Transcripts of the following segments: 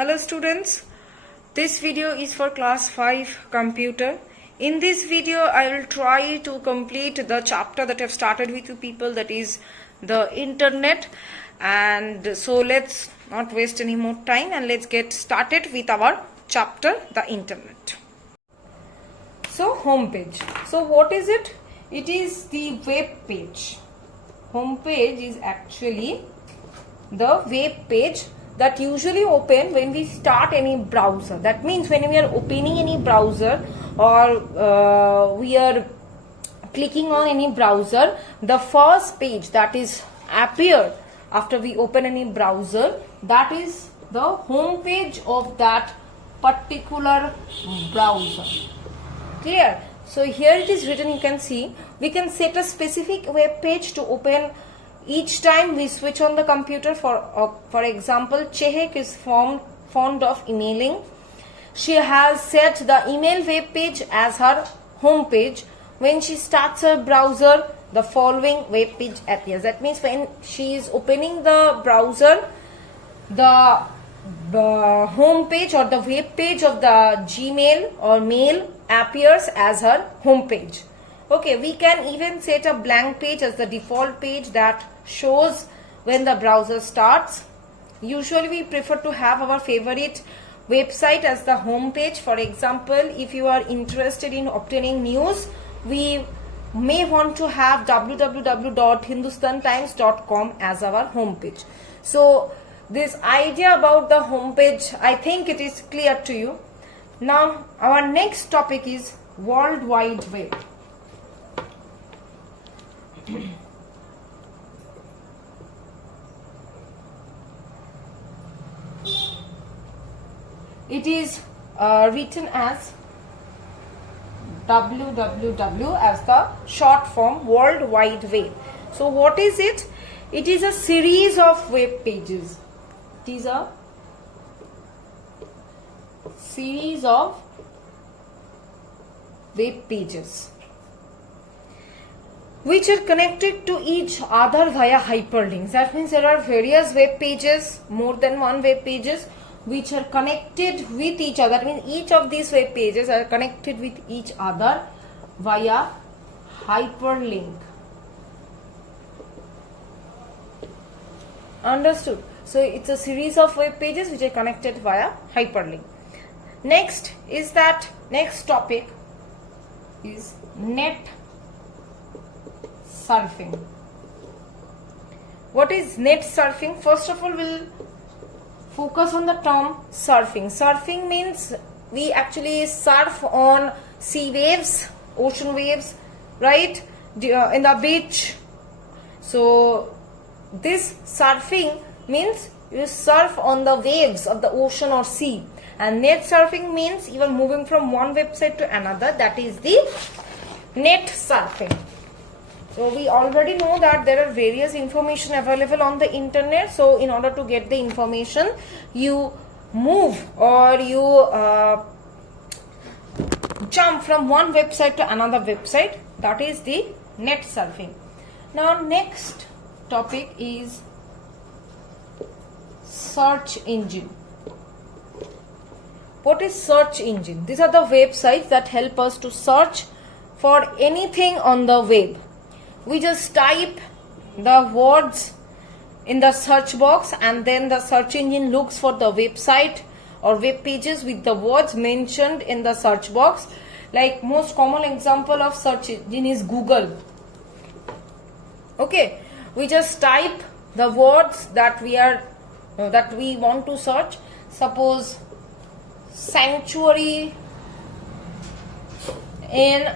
Hello students, this video is for class 5 computer. In this video I will try to complete the chapter that I have started with you people, that is the internet. And so let's not waste any more time and let's get started with our chapter, the internet. So home page. So what is it? It is the web page. Home page is actually the web page that usually open when we start any browser. That means when we are opening any browser or we are clicking on any browser, the first page that is appear after we open any browser, that is the home page of that particular browser. Clear? So here it is written, you can see, we can set a specific web page to open each time we switch on the computer. For example, Chehek is fond of emailing. She has set the email web page as her home page. When she starts her browser, the following web page appears. That means when she is opening the browser, the home page or the web page of the Gmail or mail appears as her home page. Okay, we can even set a blank page as the default page that shows when the browser starts. Usually we prefer to have our favorite website as the home page. For example, if you are interested in obtaining news, we may want to have www.hindustantimes.com as our home page. So this idea about the home page, I think it is clear to you. Now our next topic is World Wide Web. It is written as www as the short form, World Wide Web. So what is it? It is a series of web pages. It is a series of web pages which are connected to each other via hyperlinks. That means there are various web pages, more than one web pages, which are connected with each other. That means each of these web pages are connected with each other via hyperlink. Understood? So it's a series of web pages which are connected via hyperlink. Next topic is net surfing. What is net surfing? First of all, we'll focus on the term surfing. Surfing means we actually surf on sea waves, ocean waves, right? In the beach. So this surfing means you surf on the waves of the ocean or sea. And net surfing means you are moving from one website to another. That is the net surfing. So we already know that there are various information available on the internet. So in order to get the information, you move or you jump from one website to another website. That is the net surfing. Now next topic is search engine. What is search engine? These are the websites that help us to search for anything on the web. We just type the words in the search box and then the search engine looks for the website or web pages with the words mentioned in the search box. Like most common example of search engine is Google. Okay, we just type the words that we want to search. Suppose sanctuary in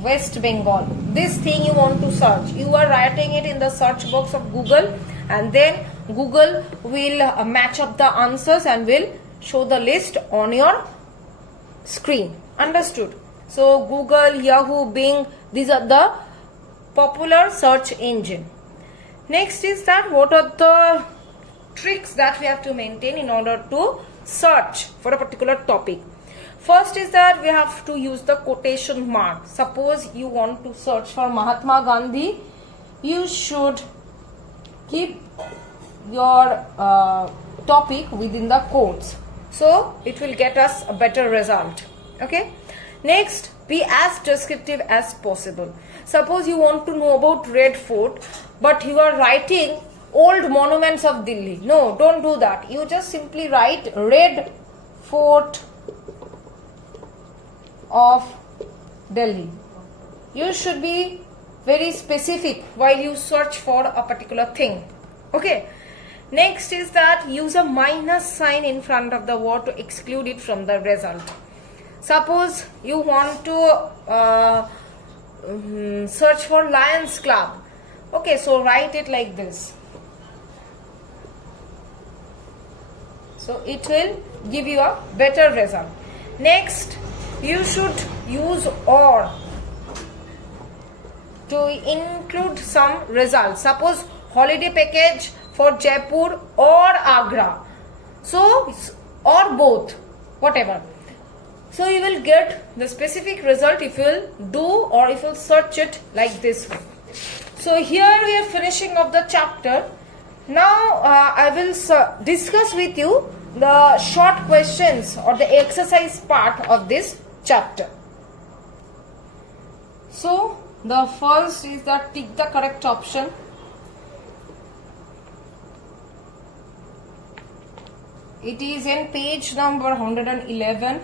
West Bengal. This thing you want to search. You are writing it in the search box of Google and then Google will match up the answers and will show the list on your screen. Understood? So Google, Yahoo, Bing, these are the popular search engine. Next is that what are the tricks that we have to maintain in order to search for a particular topic. First is that we have to use the quotation mark. Suppose you want to search for Mahatma Gandhi, you should keep your topic within the course. So it will get us a better result. Okay. Next, be as descriptive as possible. Suppose you want to know about Red Fort, but you are writing old monuments of Delhi. No, don't do that. You just simply write Red Fort of Delhi. You should be very specific while you search for a particular thing. Okay. Next is that use a minus sign in front of the word to exclude it from the result. Suppose you want to search for Lions Club. Okay, so write it like this. So it will give you a better result. Next, you should use or to include some results. Suppose holiday package for Jaipur or Agra. So, or both, whatever. So you will get the specific result if you will do or if you will search it like this way. So here we are finishing of the chapter. Now I will discuss with you the short questions or the exercise part of this chapter. So the first is that tick the correct option. It is in page number 111.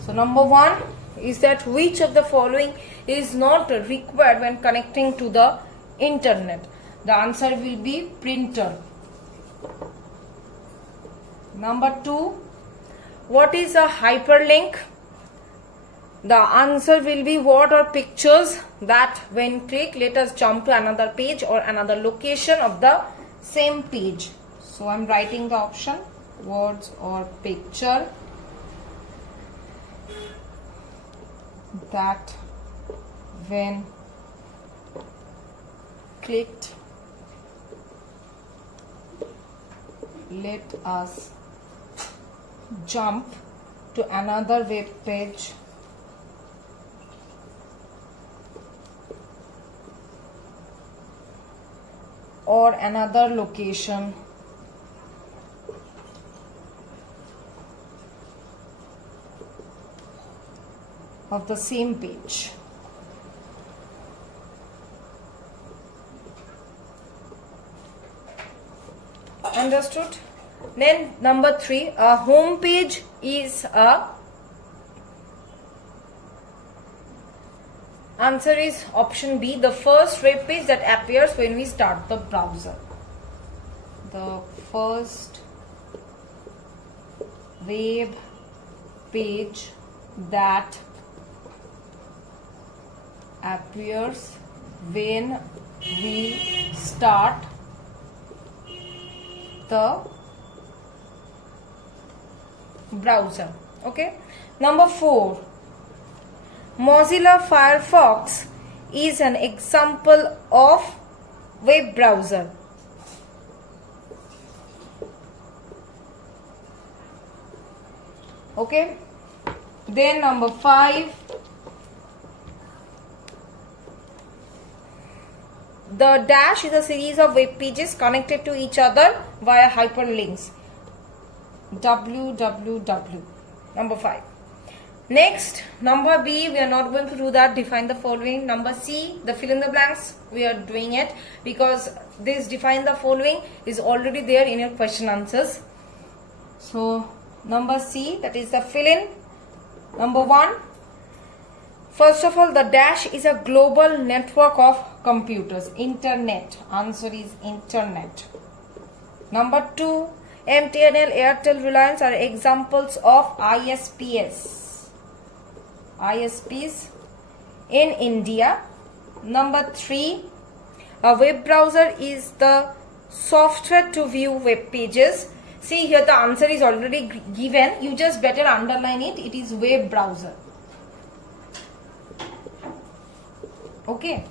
So number 1 is that which of the following is not required when connecting to the internet? The answer will be printer. Number 2, what is a hyperlink? The answer will be what are pictures that when click let us jump to another page or another location of the same page. So I am writing the option words or picture that when clicked let us jump to another web page or another location of the same page. Understood? Then number 3, a home page is a answer is option B, the first web page that appears when we start the browser. The first web page that appears when we start the browser. Okay. Number 4, Mozilla Firefox is an example of web browser. Okay. Then number 5, the dash is a series of web pages connected to each other via hyperlinks. www. Number 5. Next, number B, we are not going to do that. Define the following. Number C, the fill in the blanks, we are doing it because this define the following is already there in your question answers. So, number C, that is the fill in. Number 1, first of all, the dash is a global network of computers. Internet. Answer is internet. Number 2, MTNL, Airtel, Reliance are examples of ISPs in India. Number 3, a web browser is the software to view web pages. See here the answer is already given. You just better underline it. It is web browser. Okay.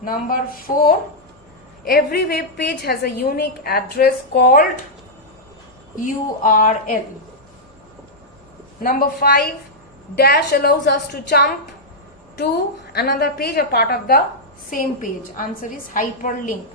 Number 4, every web page has a unique address called URL. Number 5, dash allows us to jump to another page, a part of the same page. Answer is hyperlink.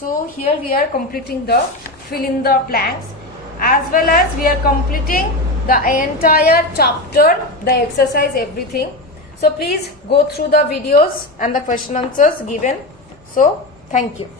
So here we are completing the fill in the blanks, as well as we are completing the entire chapter, the exercise, everything. So please go through the videos and the question answers given. So thank you.